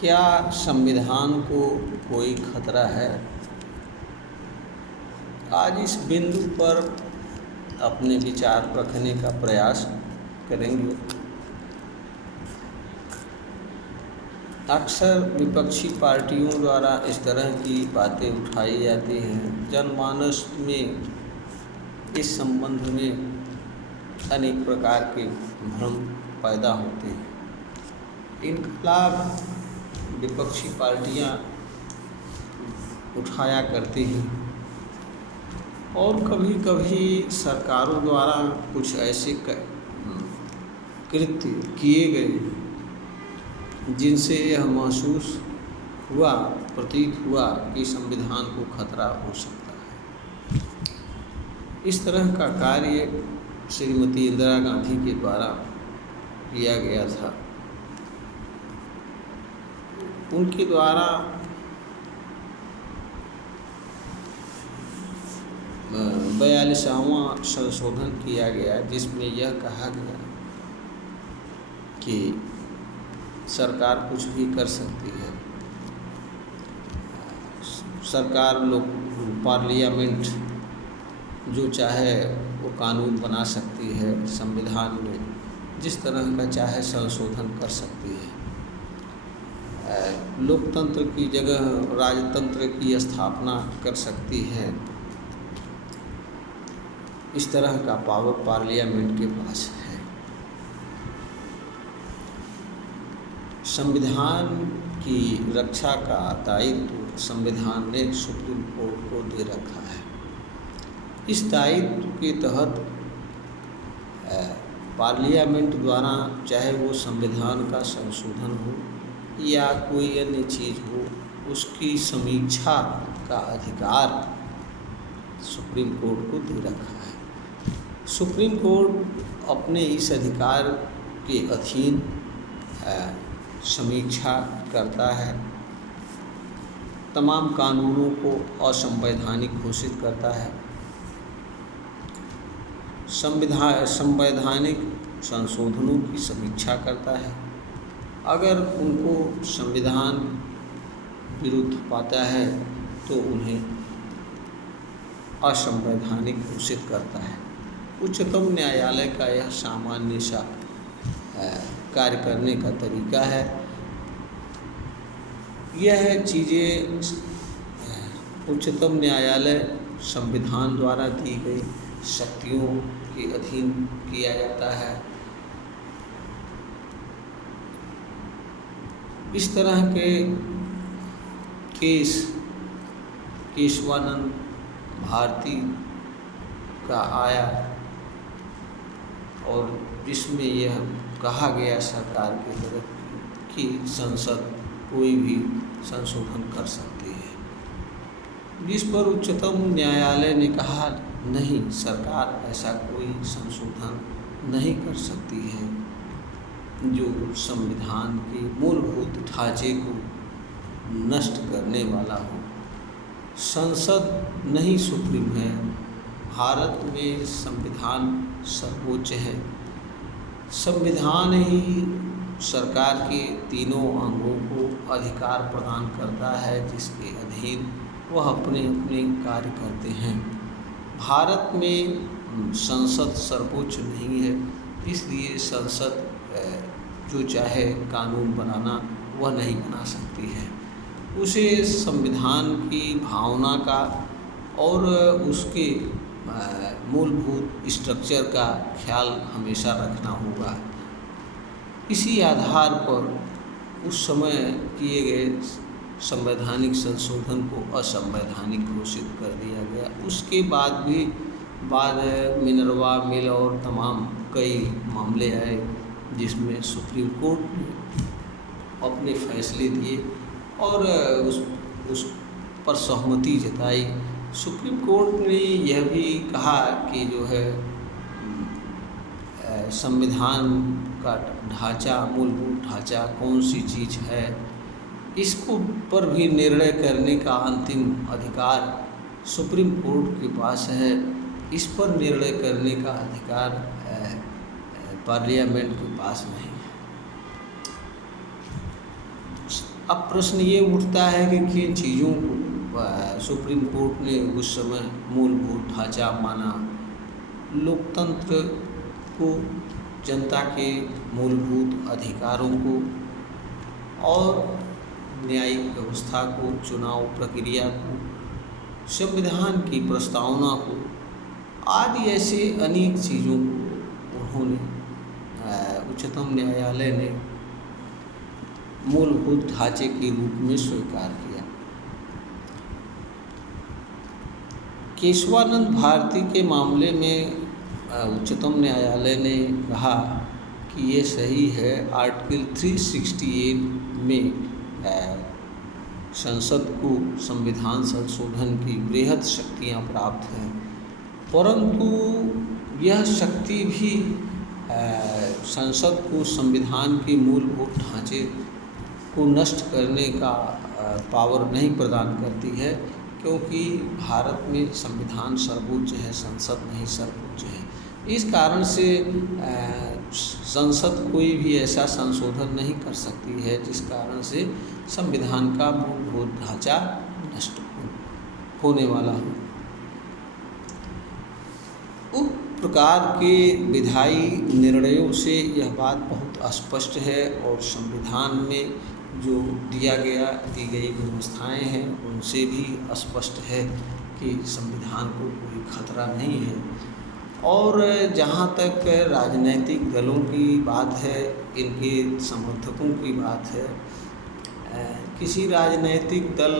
क्या संविधान को कोई खतरा है? आज इस बिंदु पर अपने विचार रखने का प्रयास करेंगे। अक्सर विपक्षी पार्टियों द्वारा इस तरह की बातें उठाई जाती हैं। जनमानस में इस संबंध में अनेक प्रकार के भ्रम पैदा होते हैं। इनका लाभ विपक्षी पार्टियां उठाया करती हैं और कभी कभी सरकारों द्वारा कुछ ऐसे कृत्य किए गए जिनसे यह महसूस हुआ, प्रतीत हुआ कि संविधान को खतरा हो सकता है। इस तरह का कार्य श्रीमती इंदिरा गांधी के द्वारा किया गया था। उनके द्वारा 42वां संशोधन किया गया, जिसमें यह कहा गया कि सरकार कुछ भी कर सकती है। सरकार लोग पार्लियामेंट जो चाहे वो कानून बना सकती है, संविधान में जिस तरह का चाहे संशोधन कर सकती है। लोकतंत्र की जगह राजतंत्र की स्थापना कर सकती है। इस तरह का पावर पार्लियामेंट के पास है। संविधान की रक्षा का दायित्व संविधान ने सुप्रीम कोर्ट को दे रखा है। इस दायित्व के तहत पार्लियामेंट द्वारा चाहे वो संविधान का संशोधन हो या कोई अन्य चीज़ हो, उसकी समीक्षा का अधिकार सुप्रीम कोर्ट को दे रखा है। सुप्रीम कोर्ट अपने इस अधिकार के अधीन समीक्षा करता है, तमाम कानूनों को असंवैधानिक घोषित करता है, संवैधानिक संशोधनों की समीक्षा करता है। अगर उनको संविधान विरुद्ध पाता है तो उन्हें असंवैधानिक घोषित करता है। उच्चतम न्यायालय का यह सामान्य सा कार्य करने का तरीका है। यह चीज़ें उच्चतम न्यायालय संविधान द्वारा दी गई शक्तियों के अधीन किया जाता है। इस तरह के केशवानंद भारती का आया और जिसमें यह कहा गया सरकार की तरफ कि संसद कोई भी संशोधन कर सकती है, जिस पर उच्चतम न्यायालय ने कहा नहीं, सरकार ऐसा कोई संशोधन नहीं कर सकती है जो संविधान के मूलभूत ढांचे को नष्ट करने वाला हो। संसद नहीं सुप्रीम है। भारत में संविधान सर्वोच्च है। संविधान ही सरकार के तीनों अंगों को अधिकार प्रदान करता है, जिसके अधीन वह अपने अपने कार्य करते हैं। भारत में संसद सर्वोच्च नहीं है, इसलिए संसद जो चाहे कानून बनाना वह नहीं बना सकती है। उसे संविधान की भावना का और उसके मूलभूत स्ट्रक्चर का ख्याल हमेशा रखना होगा। इसी आधार पर उस समय किए गए संवैधानिक संशोधन को असंवैधानिक घोषित कर दिया गया। उसके बाद भी मिनर्वा मिल और तमाम कई मामले आए जिसमें सुप्रीम कोर्ट ने अपने फैसले दिए और उस पर सहमति जताई। सुप्रीम कोर्ट ने यह भी कहा कि जो है संविधान का ढांचा, मूलभूत ढांचा कौन सी चीज़ है, इसको पर भी निर्णय करने का अंतिम अधिकार सुप्रीम कोर्ट के पास है। इस पर निर्णय करने का अधिकार पार्लियामेंट के पास नहीं है। अब प्रश्न ये उठता है कि किन चीज़ों को सुप्रीम कोर्ट ने उस समय मूलभूत ढांचा माना। लोकतंत्र को, जनता के मूलभूत अधिकारों को और न्यायिक व्यवस्था को, चुनाव प्रक्रिया को, संविधान की प्रस्तावना को आदि ऐसे अनेक चीज़ों को उन्होंने उच्चतम न्यायालय ने मूलभूत ढांचे के रूप में स्वीकार किया। केशवानंद भारती के मामले में उच्चतम न्यायालय ने कहा कि ये सही है, आर्टिकल 368 में संसद को संविधान संशोधन की बृहद शक्तियाँ प्राप्त हैं, परंतु यह शक्ति भी संसद को संविधान के मूलभूत ढांचे को नष्ट करने का पावर नहीं प्रदान करती है, क्योंकि भारत में संविधान सर्वोच्च है, संसद नहीं सर्वोच्च है। इस कारण से संसद कोई भी ऐसा संशोधन नहीं कर सकती है जिस कारण से संविधान का मूलभूत ढांचा नष्ट होने वाला हो। उस प्रकार के विधायी निर्णयों से यह बात बहुत स्पष्ट है और संविधान में जो दी गई व्यवस्थाएं हैं उनसे भी स्पष्ट है कि संविधान को कोई खतरा नहीं है। और जहाँ तक राजनीतिक दलों की बात है, इनके समर्थकों की बात है, किसी राजनीतिक दल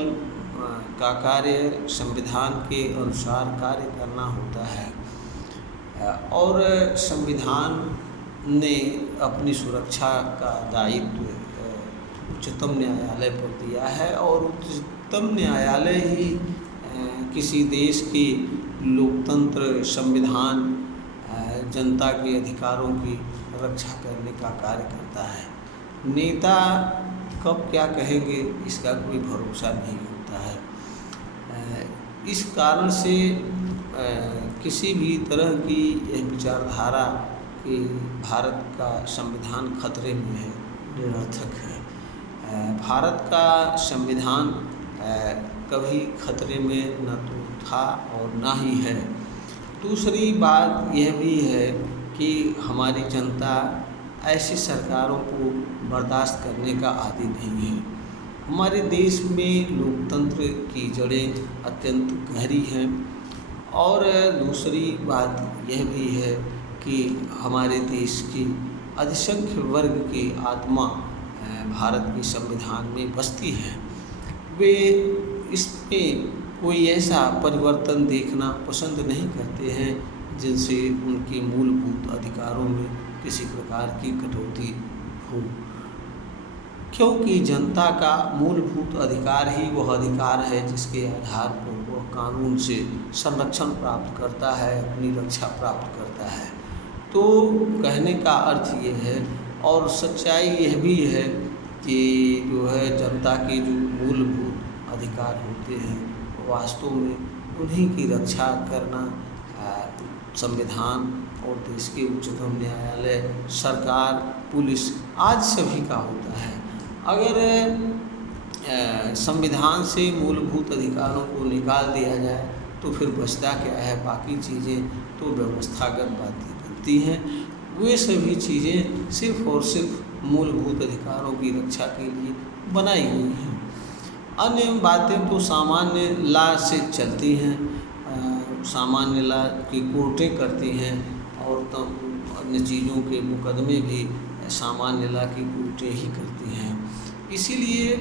का कार्य संविधान के अनुसार कार्य करना होता है और संविधान ने अपनी सुरक्षा का दायित्व उच्चतम न्यायालय पर दिया है और उच्चतम न्यायालय ही किसी देश की लोकतंत्र, संविधान, जनता के अधिकारों की रक्षा करने का कार्य करता है। नेता कब क्या कहेंगे इसका कोई भरोसा नहीं होता है। इस कारण से किसी भी तरह की यह विचारधारा कि भारत का संविधान खतरे में है निरर्थक है। भारत का संविधान कभी खतरे में न तो था और ना ही है। दूसरी बात यह भी है कि हमारी जनता ऐसी सरकारों को बर्दाश्त करने का आदी नहीं है। हमारे देश में लोकतंत्र की जड़ें अत्यंत गहरी हैं और दूसरी बात यह भी है कि हमारे देश की अधिसंख्य वर्ग की आत्मा भारत के संविधान में बसती है। वे इसमें कोई ऐसा परिवर्तन देखना पसंद नहीं करते हैं जिनसे उनके मूलभूत अधिकारों में किसी प्रकार की कटौती हो, क्योंकि जनता का मूलभूत अधिकार ही वह अधिकार है जिसके आधार पर वह कानून से संरक्षण प्राप्त करता है, अपनी रक्षा प्राप्त करता है। तो कहने का अर्थ ये है और सच्चाई यह भी है कि जो है जनता के जो मूलभूत अधिकार होते हैं वास्तव में उन्हीं की रक्षा करना संविधान और देश के उच्चतम न्यायालय, सरकार, पुलिस आज सभी का होता है। अगर संविधान से मूलभूत अधिकारों को निकाल दिया जाए तो फिर बचता क्या है? बाकी चीज़ें तो व्यवस्थागत बातें बनती हैं। वे सभी चीज़ें सिर्फ और सिर्फ मूलभूत अधिकारों की रक्षा के लिए बनाई गई हैं। अन्य बातें तो सामान्य लॉ से चलती हैं, सामान्य लॉ की कोर्टें करती हैं और तो अन्य चीज़ों के मुकदमे भी सामान्य लॉ की कोर्टें ही करती हैं। इसीलिए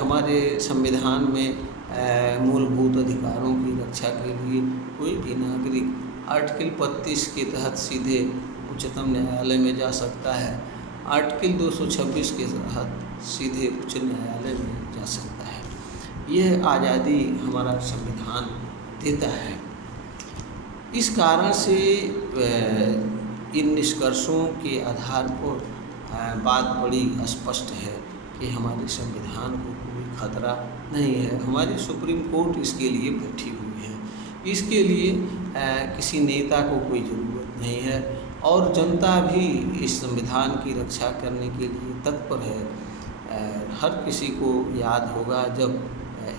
हमारे संविधान में मूलभूत अधिकारों की रक्षा के लिए कोई भी नागरिक आर्टिकल 35 के तहत सीधे उच्चतम न्यायालय में जा सकता है, आर्टिकल 226 के तहत सीधे उच्च न्यायालय में जा सकता है। यह आज़ादी हमारा संविधान देता है। इस कारण से इन निष्कर्षों के आधार पर बात बड़ी स्पष्ट है कि हमारे संविधान को कोई खतरा नहीं है। हमारी सुप्रीम कोर्ट इसके लिए बैठी हुई है, इसके लिए किसी नेता को कोई ज़रूरत नहीं है और जनता भी इस संविधान की रक्षा करने के लिए तत्पर है। हर किसी को याद होगा जब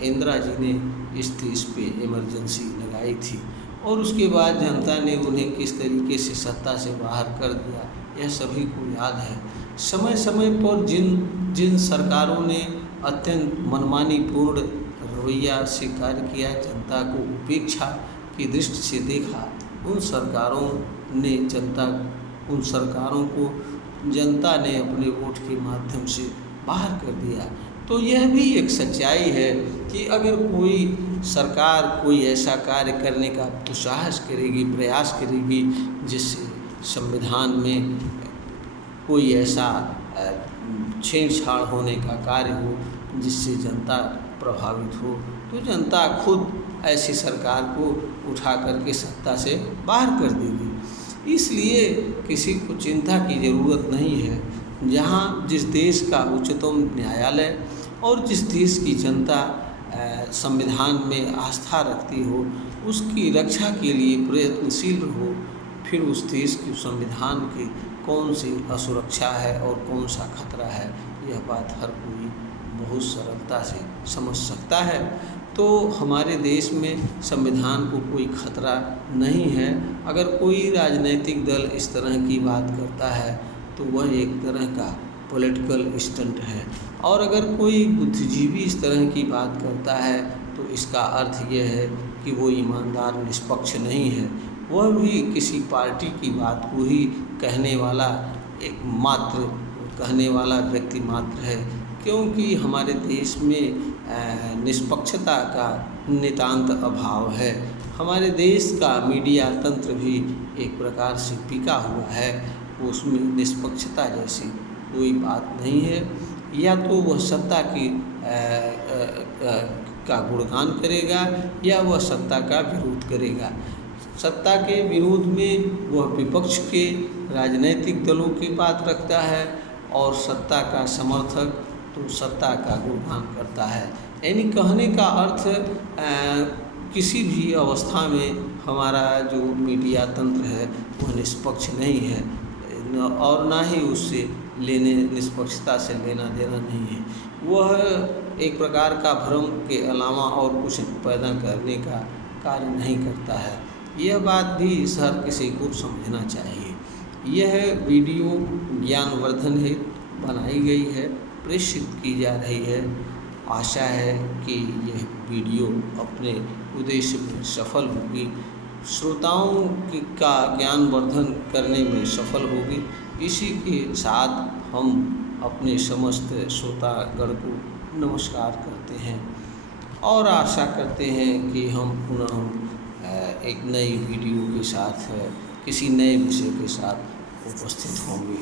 इंदिरा जी ने इस देश पे इमरजेंसी लगाई थी और उसके बाद जनता ने उन्हें किस तरीके से सत्ता से बाहर कर दिया, यह सभी को याद है। समय समय पर जिन जिन सरकारों ने अत्यंत मनमानी पूर्ण रवैया से कार्य किया, जनता को उपेक्षा की दृष्टि से देखा, उन सरकारों को जनता ने अपने वोट के माध्यम से बाहर कर दिया। तो यह भी एक सच्चाई है कि अगर कोई सरकार कोई ऐसा कार्य करने का दुस्साहस करेगी, प्रयास करेगी जिससे संविधान में कोई ऐसा छेड़छाड़ होने का कार्य हो जिससे जनता प्रभावित हो, तो जनता खुद ऐसी सरकार को उठा करके सत्ता से बाहर कर देगी। इसलिए किसी को चिंता की ज़रूरत नहीं है। जहाँ जिस देश का उच्चतम न्यायालय और जिस देश की जनता संविधान में आस्था रखती हो, उसकी रक्षा के लिए प्रयत्नशील हो, फिर उस देश के संविधान की कौन सी असुरक्षा है और कौन सा खतरा है, यह बात हर कोई बहुत सरलता से समझ सकता है। तो हमारे देश में संविधान को कोई खतरा नहीं है। अगर कोई राजनीतिक दल इस तरह की बात करता है तो वह एक तरह का पॉलिटिकल स्टंट है, और अगर कोई बुद्धिजीवी इस तरह की बात करता है तो इसका अर्थ यह है कि वो ईमानदार निष्पक्ष नहीं है, वह भी किसी पार्टी की बात को ही कहने वाला व्यक्ति मात्र है। क्योंकि हमारे देश में निष्पक्षता का नितांत अभाव है। हमारे देश का मीडिया तंत्र भी एक प्रकार से बिका हुआ है, उसमें निष्पक्षता जैसी कोई बात नहीं है। या तो वह सत्ता की का गुणगान करेगा या वह सत्ता का विरोध करेगा। सत्ता के विरोध में वह विपक्ष के राजनीतिक दलों की बात रखता है और सत्ता का समर्थक तो सत्ता का गुणगान करता है। यानी कहने का अर्थ किसी भी अवस्था में हमारा जो मीडिया तंत्र है वह निष्पक्ष नहीं है और ना ही उससे निष्पक्षता से लेना देना नहीं है। वह एक प्रकार का भ्रम के अलावा और कुछ पैदा करने का कार्य नहीं करता है। यह बात भी हर किसी को समझना चाहिए। यह वीडियो ज्ञानवर्धन हेतु बनाई गई है, प्रेषित की जा रही है। आशा है कि यह वीडियो अपने उद्देश्य में सफल होगी, श्रोताओं का ज्ञानवर्धन करने में सफल होगी। इसी के साथ हम अपने समस्त श्रोतागण को नमस्कार करते हैं और आशा करते हैं कि हम पुनः एक नई वीडियो के साथ किसी नए विषय के साथ उपस्थित होंगे।